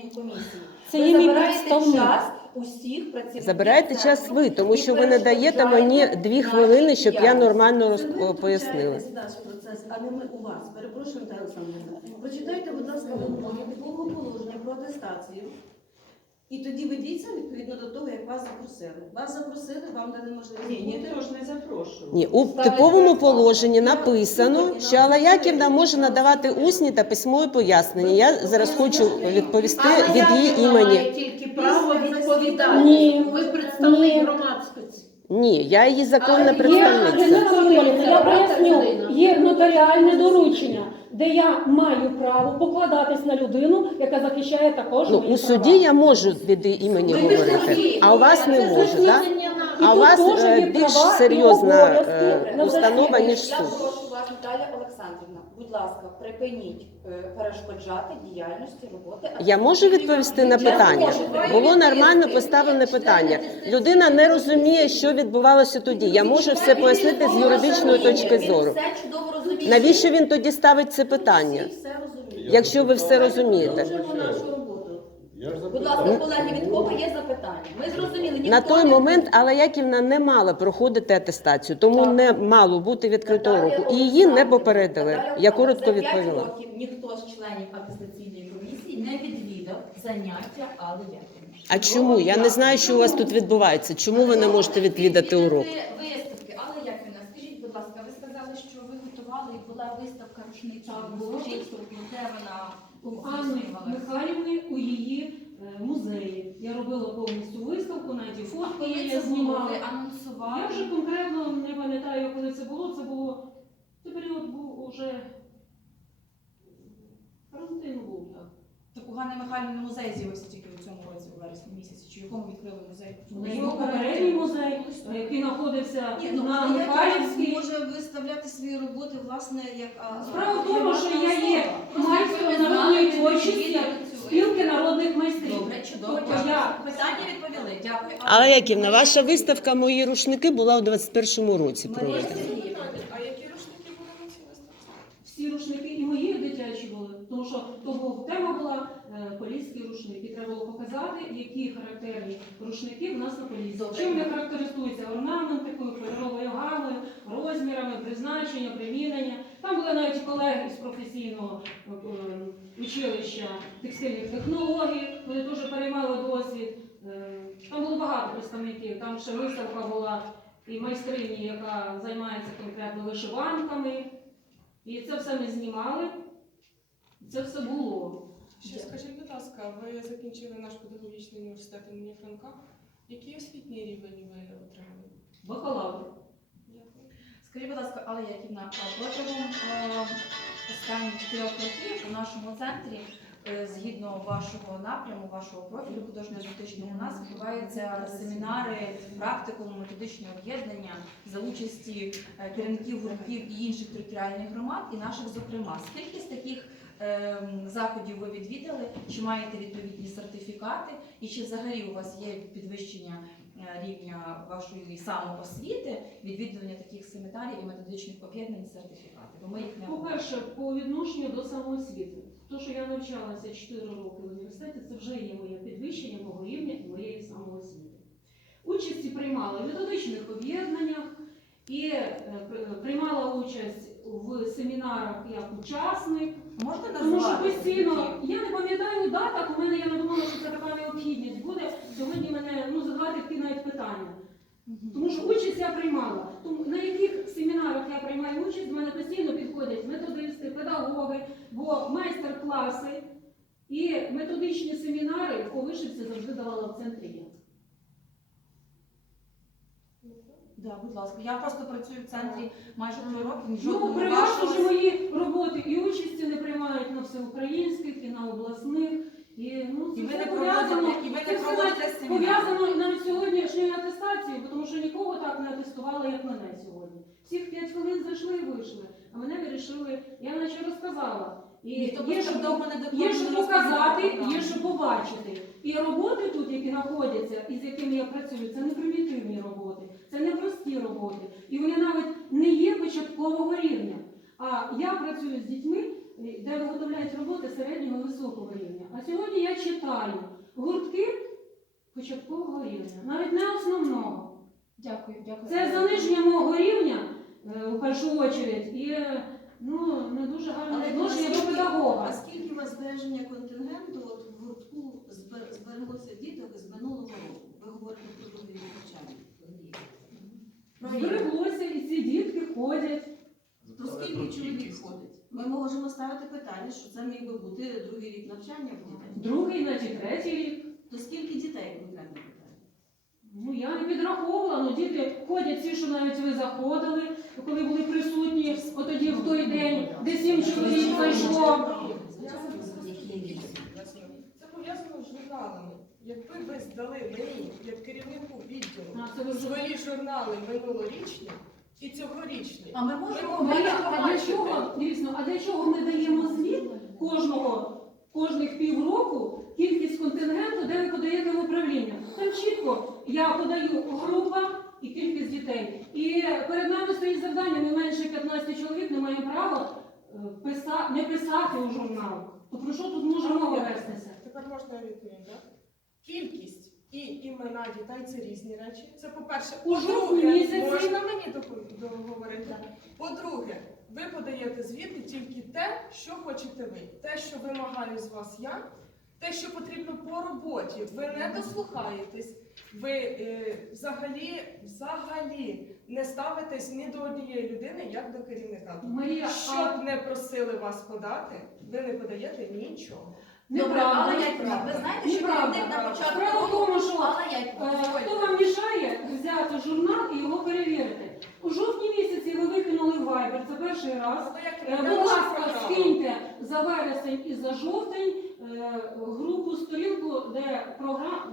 комісії. Це є мій забираєте представник. час усіх працівників Забираєте час центру ви, тому і що ви не даєте мені перешкоджаєте дві нашій хвилини, щоб я діяльності. нормально Це роз... ви пояснила. втручаєтесь в наш процес, а не ми у вас. Перепрошую, Наталя Олександрівна. Прочитайте, будь ласка, вимоги типового положення про атестацію. І тоді ведіться відповідно до того, як вас запросили. Вас запросили, вам дали можливість. Ні, ніхто ж не запрошував. Ні, у типовому положенні написано, що Алла Яківна може надавати усні та письмові пояснення. Я зараз хочу відповісти від її імені. тільки право відповідати. Ні. Ви представник громадськості. Ні, я її законна Є представниця. Ірина Анатоліївна, я поясню, є нотаріальне доручення, де я маю право покладатись на людину, яка захищає також Ну, мої у суді я можу від імені Ви говорити, а у вас не Це можу. Так? засідання на- А у тут вас теж е, більш права і серйозна обов'язки е, на установа, ніж Я суд. прошу вас, Наталя Олександрівна, ласка, припиніть е, перешкоджати діяльності роботи. Я можу відповісти на питання? Було нормально поставлене питання. Людина не розуміє, що відбувалося тоді. Я можу все пояснити з юридичної точки зору. Все чудово розуміє. Навіщо він тоді ставить це питання? Якщо ви все розумієте. Продовжуємо нашу роботу. Я ж Будь ласка, колеги, від кого є запитання? Ми зрозуміли. На той не- момент Алла Яківна не мала проходити атестацію, тому Так. не мало бути відкритого Наталія року. І її не Олександрівна, попередили. Наталія Я коротко Олександрівна, за відповіла. років ніхто з членів атестаційної комісії не відвідав заняття Алли Яківни. А чому? Я не знаю, що у вас тут відбувається. Чому ви не можете відвідати урок? Виставки, але як вона? Скажіть, будь ласка, ви сказали, що ви готували і була виставка була Скажіть, де вона У Анни? Михайлівни у її е, музеї. Я робила повністю виставку, навіть фотки Коли я це знімала. Анонсували? Я вже конкретно не пам'ятаю, коли це було. Це було цей період був уже карантин був так. Так у Ганни Михайлівни музей з'явився тільки у цьому році, у вересні місяці. Чи в якому відкрили музей? Це був попередній музей, який знаходився Ні, ну, на Михайлівській. може виставляти свої роботи, власне, як... Справа в тому, що я є Народної що творчості спілки народних майстрів. Добре, чудово. Тобто я Питання відповіли. Дякую. Але Яківна, ваша виставка Мої рушники була у 21-му році проведена. А які рушники були на цій виставці? всі рушники і мої дитячі були, тому що то був тема була е, поліські рушники. Треба було показати, які характерні рушники в нас на полісі. Добре. Чим вони характеризуються орнаментикою, кольоровою гамою, розмірами, призначення, примінення. Там були навіть колеги з професійного е, училища текстильних технологій, вони теж переймали досвід. Е, Там було багато представників. Там ще виставка була і майстрині, яка займається конкретно вишиванками. І це все ми знімали. Це все було. Ще скажіть, будь ласка, ви закінчили наш педагогічний університет імені Франка. Який освітній рівень ви отримали? Бакалавр. Скажіть, будь ласка, Алла Яківна, протягом е, останніх трьох років у нашому центрі, е, згідно вашого напряму, вашого профілю художньо-естетичного, у нас відбуваються семінари, практикум, методичні об'єднання за участі е, керівників гуртків і інших територіальних громад, і наших, зокрема. Скільки з таких заходів ви відвідали? Чи маєте відповідні сертифікати? І чи взагалі у вас є підвищення рівня вашої самоосвіти, відвідування таких семінарів і методичних об'єднань сертифікати? Бо ми їх не По-перше, по відношенню до самоосвіти. То, що я навчалася 4 роки в університеті, це вже є моє підвищення мого рівня і моєї самоосвіти. Участі приймала в методичних об'єднаннях і е, приймала участь в семінарах як учасник. Можна Тому що назвати постійно я не пам'ятаю датах. У мене я не думала, що це така необхідність буде. Сьогодні мене ну задавати такі навіть питання. Тому що участь я приймала. Тому на яких семінарах я приймаю участь, до мене постійно підходять методисти, педагоги, бо майстер-класи і методичні семінари по вишивці завжди давала в центрі я. Да, будь ласка. Я просто працюю в центрі майже три роки. Ну, при вас мої роботи і участі не приймають на всеукраїнських, і на обласних. І, ну, це І ви все не пов'язано. проводите, і ви Це не все проводите навіть семінари. пов'язано навіть сьогоднішньою атестацією, тому що нікого так не атестували, як мене сьогодні. Всіх 5 хвилин зайшли і вийшли, а мене вирішили, я наче розказала. І є, що, є що показати, є що побачити. І роботи тут, які знаходяться, і з якими я працюю, це не примітивні роботи, це не прості роботи. І вони навіть не є початкового рівня. А я працюю з дітьми, де виготовляють середнього високого рівня. А сьогодні я читаю гуртки початкового рівня, навіть не основного. Дякую, дякую. Це заниження мого рівня е, в першу очередь і е, ну, не дуже гарне відношення до педагога. А скільки у вас збереження контингенту от в гуртку збер- збереглося діток з минулого року? Ви говорите про другий рік навчання. Збереглося, і ці дітки ходять. То скільки чоловік ходить? Ми можемо ставити питання, що це міг би бути другий рік навчання в дітей. Другий, значить третій рік. То скільки дітей конкретне питання? Ну я не підраховувала, ну діти ходять ці, що навіть ви заходили, коли були присутні, от тоді в той день, де сім чоловік зайшло. Це пов'язано з журналами. Якби ви здали мені, як керівнику відділу, свої журнали минулорічні і цьогорічні, А ми можемо Ми а для чого, дійсно, а для чого ми даємо звіт кожного, кожних півроку кількість контингенту, де ви подаєте в управління? Там чітко я подаю група і кількість дітей. І перед нами стоїть завдання, не менше 15 чоловік не маємо права е, писа- не писати у журнал. То про що тут може мова вестися? Тепер можна відповім, так? Кількість і імена дітей це різні речі. Це по-перше, У по-друге, можна мені договорити? По-друге, ви подаєте звіти тільки те, що хочете ви. Те, що вимагаю з вас я, те, що потрібно по роботі. Ви не дослухаєтесь, ви е, взагалі, взагалі не ставитесь ні до однієї людини, як до керівника. Марія, Що а б не просили вас подати, ви не подаєте нічого. Добре, але Яківна, ви знаєте, що керівник на початку Справа в тому, що але Е, Хто вам мішає взяти журнал і його перевірити? У жовтні місяці ви викинули в Viber, це перший раз. Е, Будь ласка, скиньте за вересень і за жовтень е, групу сторінку, де програма,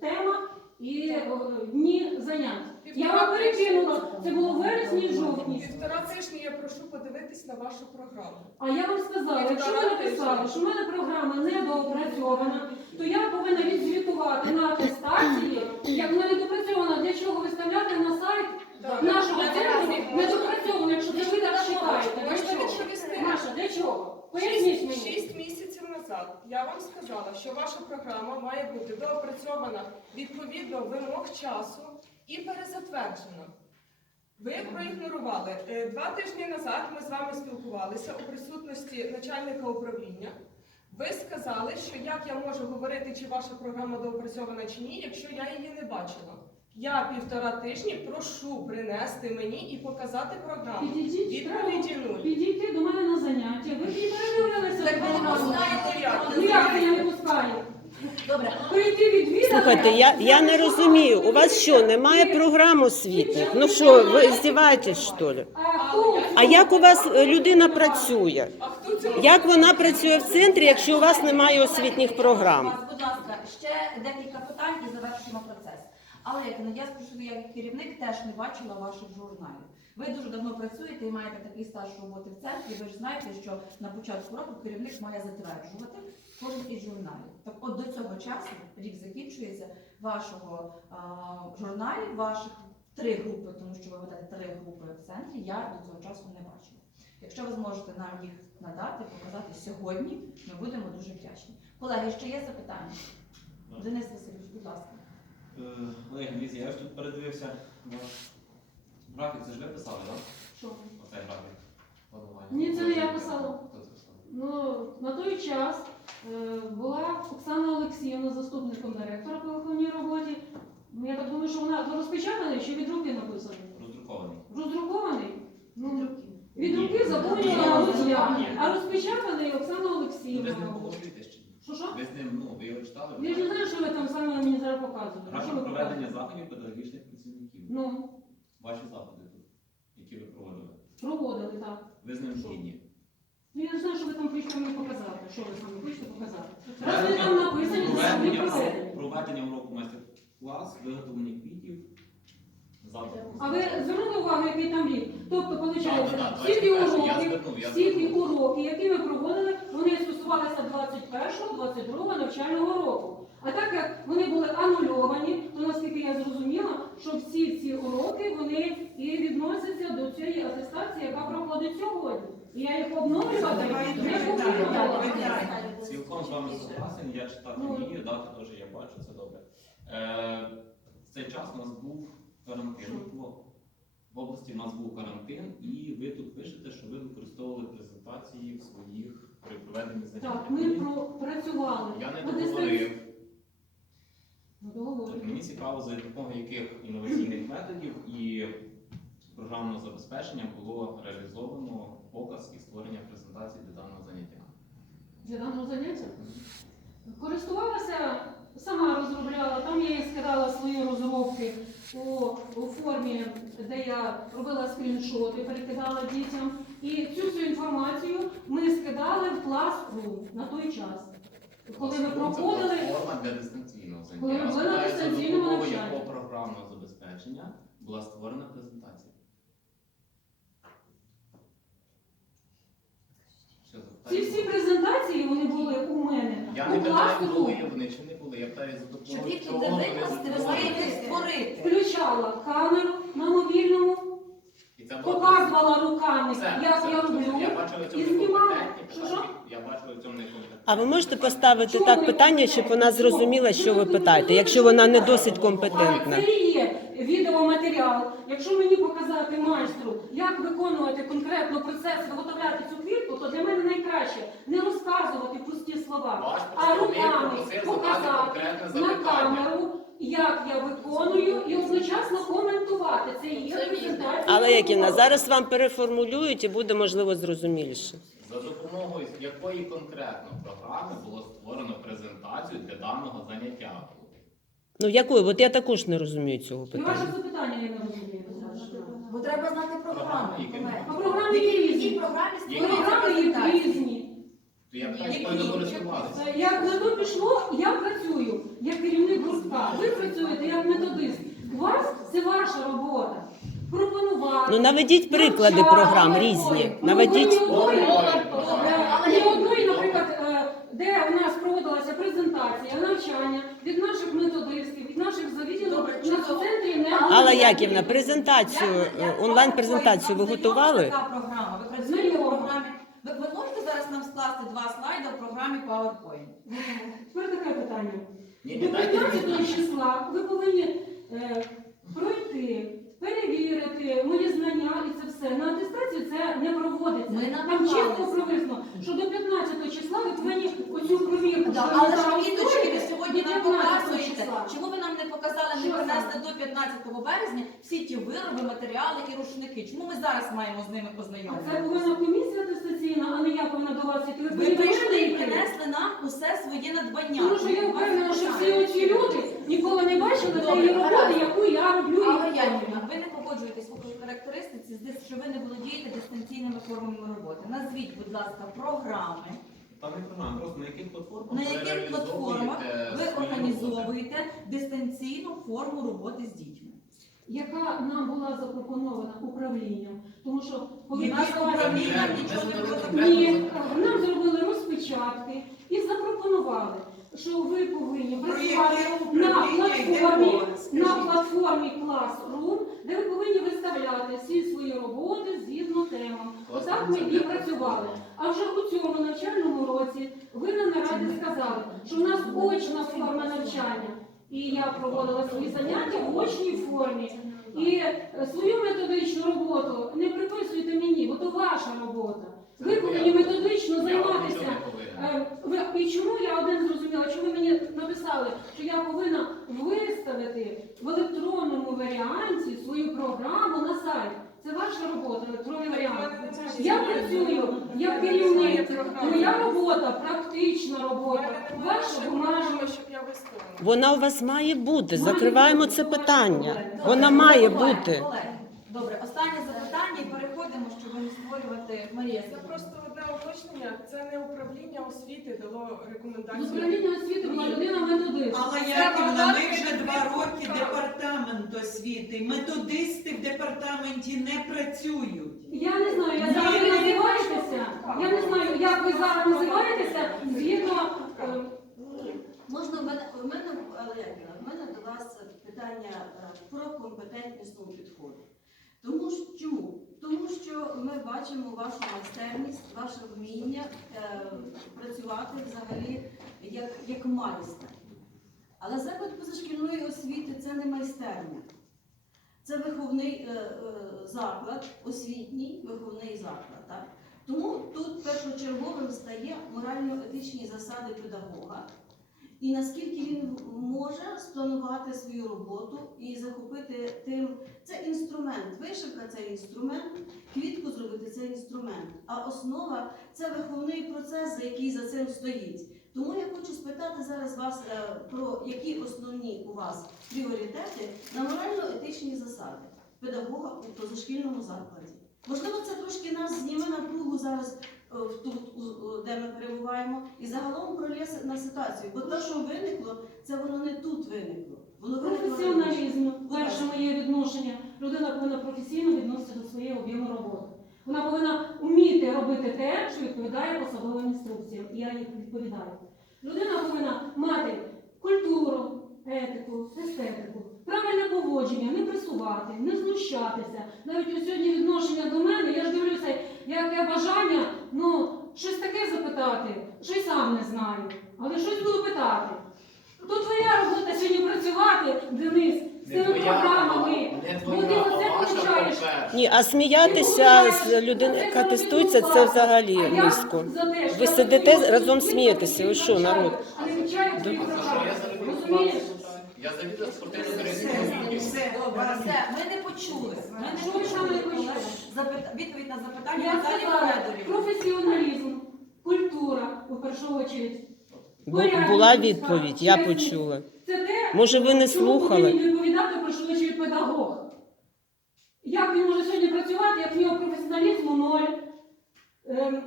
тема і е, дні занять. Я вам перекинула, це було в вересні і жовтні. Півтора тижні я прошу подивитись на вашу програму. А я вам сказала, якщо ви написали, що в мене програма не доопрацьована, то я повинна відзвітувати на атестації, як вона не допрацьована, для чого виставляти на сайт нашого центру не допрацьовано, якщо це ви так вважаєте. Для чого? відповісти? Маша, для чого? Поясніть мені. шість місяців назад я вам сказала, що ваша програма має бути доопрацьована відповідно вимог часу і перезатверджена. Ви проігнорували. Е, Два тижні назад ми з вами спілкувалися у присутності начальника управління. Ви сказали, що як я можу говорити, чи ваша програма доопрацьована чи ні, якщо я її не бачила. Я півтора тижні прошу принести мені і показати програму. Підійдіть, треба Відповіді нуль. підійти до мене на заняття. Ви ж і передивилися. Так ви не пускаєте Ну як це я не пускаю? Добре, Прийти відвідати. Слухайте, я, я не розумію. У вас що, немає програм освітніх? Ну що, ви здіваєтесь, що ли? А як у вас е, людина працює? Як вона працює в центрі, якщо у вас немає освітніх програм? Будь ласка, ще декілька питань і завершимо процес. Але як я скажу, я як керівник теж не бачила ваших журналів. Ви дуже давно працюєте і маєте такий стаж роботи в центрі. Ви ж знаєте, що на початку року керівник має затверджувати кожен із журналів. Так от до цього часу рік закінчується вашого а, журналів, ваших три групи, тому що ви ведете три групи в центрі. Я до цього часу не бачила. Якщо ви зможете нам їх надати, показати сьогодні, ми будемо дуже вдячні. Колеги, ще є запитання? Денис Васильович, будь ласка. Е, Олег, дивіться, я ж тут передивився графік, це ж ви писали, так? Що? Оцей графік. Ні, це не я писала. Ну, на той час була Оксана Олексіївна заступником директора по виховній роботі. Ну, я так думаю, що вона розпечатаний чи від руки написаний? Роздрукований. Роздрукований? Ну, від руки заповнювала от а розпечатаний Оксана ви Олексіївна. Що що? Ви з ним, ну, ви його читали? Я ж не знаю, що ви там саме мені зараз показуєте. Що Графік проведення заходів педагогічних працівників. Ну, Ваші заходи тут, які ви проводили. проводили так. Ви з ним згідні. Ну, я не знаю, що ви там хочете мені показати. Що ви саме хочете показати? Раз ви там написані, то самі Проведення, проведення уроку майстер-клас, виготовлення квітів. Завтра. А ви звернули увагу, який там рік? Тобто, виходить, всі ті 21-й, я уроки, звернув, я всі ті звернув. уроки, які ми проводили, вони стосувалися 21-22 навчального року. А так як вони були анульовані, то наскільки я зрозуміла, що всі ці уроки вони і відносяться до цієї атестація, яка проходить сьогодні. Я їх обновлювати не давайте, Цілком з вами согласен, я читати Ну. вмію, дати теж я бачу, це добре. Е, в цей час у нас був карантин. В області у нас був карантин, і ви тут пишете, що ви використовували презентації в своїх при проведенні занять. Так, ми про- працювали. Я не договорив. Ну, договорив. Тобто мені цікаво, за допомогою яких інноваційних методів і програмного забезпечення було реалізовано показ і створення презентації для даного заняття. Для даного заняття. Користувалася, сама розробляла, там я їй скидала свої розробки у, у формі, де я робила скріншоти, перекидала дітям. І цю всю інформацію ми скидали в Classroom на той час. Коли ми проходили, Це форма для дистанційного заняття. Коли робили спитаю, за дистанційному навчанні. програмного забезпечення була створена презентація. Все, ці всі презентації вони були у мене Я у не питаю, Classroom. були вони чи не були. Я питаю за Щоб допомогою їх чого вони викласти, ви маєте створити. Включала камеру на мобільному, І це було показувала руками, як я роблю. Я бачу в цьому і знімала. некомпетентні Що, що? Я бачу в цьому некомпетентні. А ви можете поставити так питання, щоб вона зрозуміла, що ви питаєте, якщо вона не досить компетентна. Це і є відеоматеріал. Якщо мені показати майстру, як виконувати конкретно процес, виготовляти цю квітку, то для мене найкраще не розказувати пусті слова, а руками показати на камеру, як я виконую, і одночасно коментувати. Це і є презентація. Але Яківна, зараз вам переформулюють і буде можливо зрозуміліше. За допомогою якої конкретно програми було створено презентацію для даного заняття? Ну якою? От я також не розумію цього І ваше питання. запитання я не розумію. Бо треба знати. Програми, які колеги. А програми є В різні. програмі створюється Програми є презентація? різні. То я б. Е, Як на то пішло, я працюю як керівник гуртка. Ви працюєте як методист. У вас це ваша робота. Пропонувати. Ну наведіть приклади навчати. програм різні. Наведіть. Ну, ви ні одної, Добре. е, ні одної, наприклад, е, де у нас проводилася презентація, навчання від наших методистів, від наших завідів Добре, нас чудово. центрі не Алла Яківна, презентацію, е, онлайн-презентацію ви готували? Така програма. Ви працюєте в програмі. Ви, ви можете зараз нам скласти два слайди в програмі PowerPoint? Тепер таке питання. Ні, До ні, дайте 15 числа ви повинні е, пройти, перевірити мої знання і це все. На атестацію це не проводиться. Ми Там намагалися. чітко прописано, що до 15 числа ви повинні оцю провірку. Да, що але ви ж там квіточки ви сьогодні нам 15 показуєте. числа. Чому ви нам не показали, не Що принесли до 15 березня всі ті вироби, матеріали і рушники? Чому ми зараз маємо з ними А Це познайомитися? повинна комісія атестаційна, а не я повинна до вас іти. Ви повинні прийшли і принесли нам усе своє надбання. Тому що я впевнена, що всі оці люди ніколи не бачили Добре, тієї роботи, яку я роблю. Але Янівна, ви не погоджуєтесь в характеристиці, що ви не володієте дистанційними формами роботи. Назвіть, будь ласка, програми, Там не програма, просто на яких платформах на яких платформах ви організовуєте дистанційну форму роботи з дітьми. яка нам була запропонована управлінням, тому що коли наше управління нічого не було. Ні, нам зробили розпечатки і запропонували, що ви повинні працювати на платформі, на платформі Classroom, де ви повинні виставляти всі свої роботи згідно темам. Отак ми і працювали. А вже у цьому навчальному році ви на нараді сказали, що в нас очна форма навчання. І я проводила свої заняття в очній формі. І е, свою методичну роботу не приписуйте мені, бо то ваша робота. Ви повинні методично займатися. Е, ви- І чому я один зрозуміла, чому мені написали, що я повинна виставити в електронному варіанті свою програму на сайт. Це ваша робота, електронний варіант. Я працюю як керівник. Моя робота практична робота. Ваша бумажна. щоб я виставила. Вона у вас має бути. Закриваємо це питання. Вона має бути. Добре, останнє запитання і переходимо, щоб не створювати Марія. Це просто уточнення. Це не управління освіти дало З рекомендації. управління освіти була людина методист. Але Яківна, ми вже два роки департамент освіти. Методисти в департаменті не працюють. Я не знаю, як зараз ви називаєтеся. Я не знаю, як ви зараз називаєтеся згідно. е, Можна в мене в мене але в мене до вас питання е, про компетентність підходу. Тому що чому? Тому що ми бачимо вашу майстерність, ваше вміння е, працювати взагалі як, як майстер. Але заклад позашкільної освіти це не майстерня. Це виховний е, е, заклад, освітній виховний заклад. Так? Тому тут першочерговим стає морально-етичні засади педагога. І наскільки він може спланувати свою роботу і захопити тим, це інструмент. Вишивка це інструмент, квітку зробити це інструмент. А основа це виховний процес, за який за цим стоїть. Тому я хочу спитати зараз вас е, про які основні у вас пріоритети на морально-етичні засади педагога у позашкільному закладі. Можливо, це трошки нас зніме напругу зараз тут, у- у- де ми перебуваємо, і загалом пролє на ситуацію. Бо те, що виникло, це воно не тут виникло. Воно виникло. Професіоналізм, перше моє відношення. Людина повинна професійно відноситися до своєї об'єму роботи. Вона повинна вміти робити те, що відповідає посадовим інструкціям. І я їх відповідаю. Людина повинна мати культуру, етику, естетику, правильне поводження, не пресувати, не знущатися. Навіть ось сьогодні відношення до мене, я ж дивлюся, яке бажання, ну, щось таке запитати, що й сам не знаю, але щось буду питати. То твоя робота сьогодні працювати, Денис, з цими програмами. ти получаєш. по-перше. Ні, а сміятися з людини, яка тестується, це взагалі низько. Ви сидите разом смієтеся, ви що, народ? А не вивчають свої програми. я Розумієш? Спортивно Все, все. Все, ми не почули. Ми не Що саме не почули. Запит- Відповідь на запитання Я Наталі сказала, професіоналізм, культура, у першу очередь. Бу- Була відповідь, я почула. Це те, Може, ви не чому слухали? повинен відповідати в першу очередь педагог. Як він може сьогодні працювати, як в нього професіоналізму ноль, ем,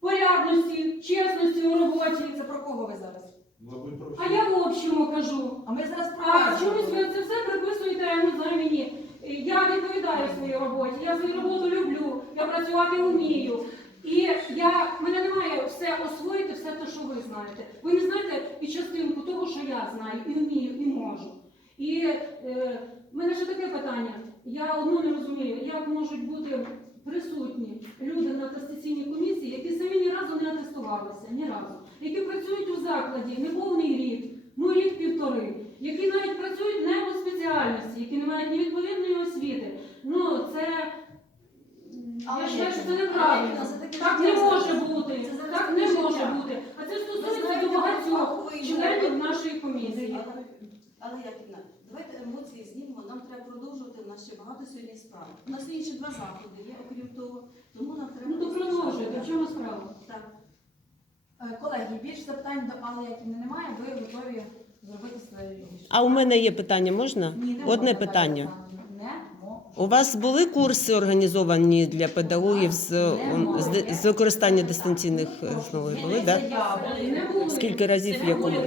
порядності, чесності у роботі. Це про кого ви зараз? А я в общому кажу. А ми зараз про А вас чомусь говоримо. ви це все приписуєте, ну знаю мені. Я відповідаю своїй роботі, я свою роботу люблю, я працювати вмію. І я, мене немає все освоїти, все те, що ви знаєте. Ви не знаєте і частинку того, що я знаю, і вмію, і можу. І е, в мене ще таке питання. Я одну не розумію, як можуть бути присутні люди на атестаційній комісії, які самі ні разу не атестувалися, ні разу, які працюють у закладі не повний рік, ну рік півтори, які навіть працюють не у спеціальності, які не мають ні відповідної освіти. Ну це Але я вважаю, що це? неправильно. як Так не може бути. Так не може бути. А це стосується до багатьох членів нашої комісії. Але, але Яківна, давайте емоції знімемо. Нам треба продовжувати. У нас ще багато сьогодні справ. У нас є ще два заходи є, окрім того. Тому нам треба. Ну то продовжуйте, в чому справа? Так. Е, Колеги, більше запитань до Алли Яківни немає, ви готові зробити своє рішення. А у мене є питання, можна? Ні, не Одне можна, питання. Не можна. У вас були курси організовані для педагогів з, з, з використання дистанційних е, були, да? Скільки разів в якому?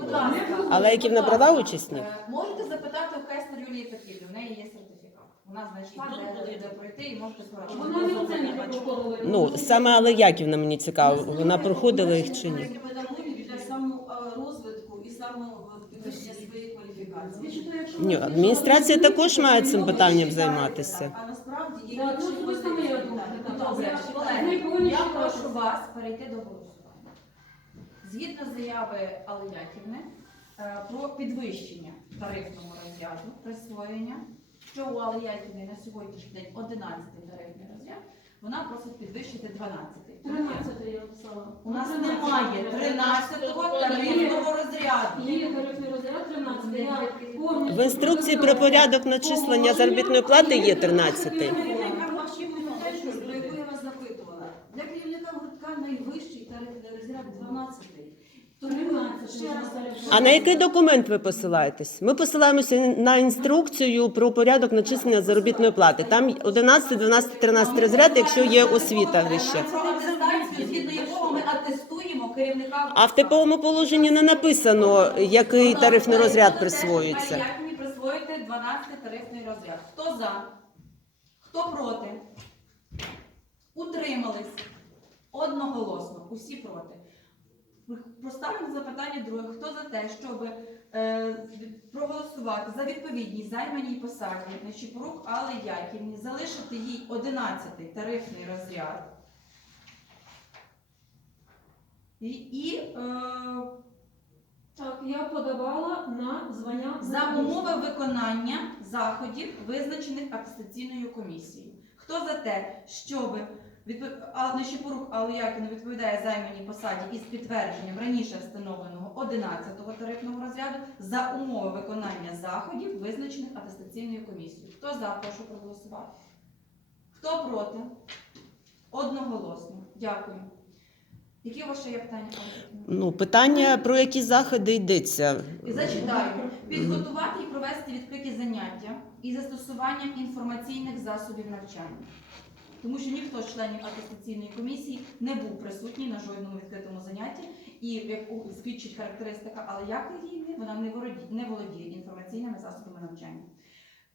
Будь ласка. Але Яківна брала участь в них? Е, Можете запитати у Кестер Юлії Петрівни, в неї є сертифікат. Вона знайшла, де, де пройти і можете сказати. Вона не. Ну, саме але Яківна мені цікаво, вона проходила їх чи ні? Педагогів для саморозвитку і самопідвищення своєї Я кваліфікації. читаю, якщо Ні, адміністрація також має цим питанням займатися. А насправді є інші позиції. Добре, Я- колеги, я прошу вас перейти до голосування. Згідно заяви Алли е, про підвищення тарифного розряду присвоєння, що у Алли на сьогоднішній день 11 тарифний розряд, вона просить підвищити 12. 13 я написала. У нас немає 13-го тарифного розряду. Є тарифний розряд 13. Я повністю В інструкції про порядок начислення заробітної плати є 13. Керівника вашої комітету, про яку я вас запитувала. Для керівника гуртка найвищий тарифний розряд 12. Тому 13. ще раз А на який документ ви посилаєтесь? Ми посилаємося на інструкцію про порядок начислення заробітної плати. Там 11, 12, 13 розряд, якщо є освіта вища. Згідно якого ми атестуємо керівника. А в типовому положенні не написано, який тарифний розряд присвоюється. Як мені присвоїти 12 тарифний розряд? Хто за? Хто проти? Утримались? Одноголосно. Усі проти. Поставлю запитання друге. Хто за те, щоб е, проголосувати за відповідність займаній посаді Нечіпорук Алли Яківні, залишити їй 11-й тарифний розряд і, і е, Так, я подавала на звання за умови виконання заходів, визначених атестаційною комісією. Хто за те, щоб а, Нечипорук Алла Яківна відповідає займаній посаді із підтвердженням раніше встановленого 11-го тарифного розряду за умови виконання заходів, визначених атестаційною комісією? Хто за, прошу проголосувати. Хто проти? Одноголосно. Дякую. Які у вас ще є питання? Ну, питання про які заходи йдеться. Зачитаю. Підготувати і провести відкриті заняття із застосуванням інформаційних засобів навчання. Тому що ніхто з членів атестаційної комісії не був присутній на жодному відкритому занятті, і як свідчить характеристика але Яковлівни, вона не володіє, не володіє інформаційними засобами навчання.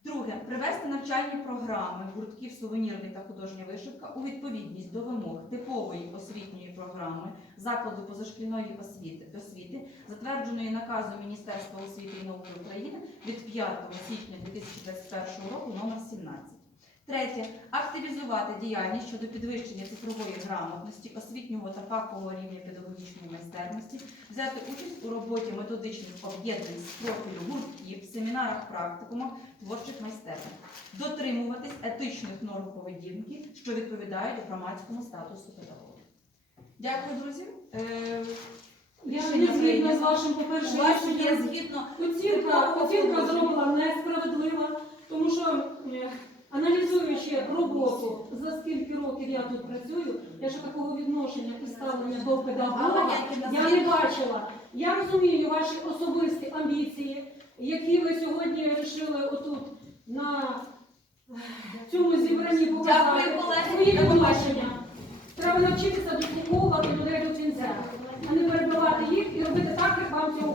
Друге, привести навчальні програми гуртків сувенірний та художня вишивка у відповідність до вимог типової освітньої програми закладу позашкільної освіти, освіти затвердженої наказом Міністерства освіти і науки України від 5 січня 2021 року номер 17. Третє. Активізувати діяльність щодо підвищення цифрової грамотності, освітнього та фахового рівня педагогічної майстерності, взяти участь у роботі методичних об'єднань з профілю гуртків, семінарах, практикумах, творчих майстернях, дотримуватись етичних норм поведінки, що відповідають громадському статусу педагога. Дякую, друзі. Е, Я не згідна з вашим, по-перше, згідно Оцінка, оцінка зроблена несправедлива, тому що е, аналізуючи роботу, за скільки років я тут працюю, я ще такого відношення і ставлення до педагога я не бачила. Я розумію ваші особисті амбіції, які ви сьогодні вирішили отут на цьому зібранні показати Дякую, колеги. свої побачення. відношення. Треба навчитися дослуховувати людей до кінця, а не перебивати їх і робити так, як вам цього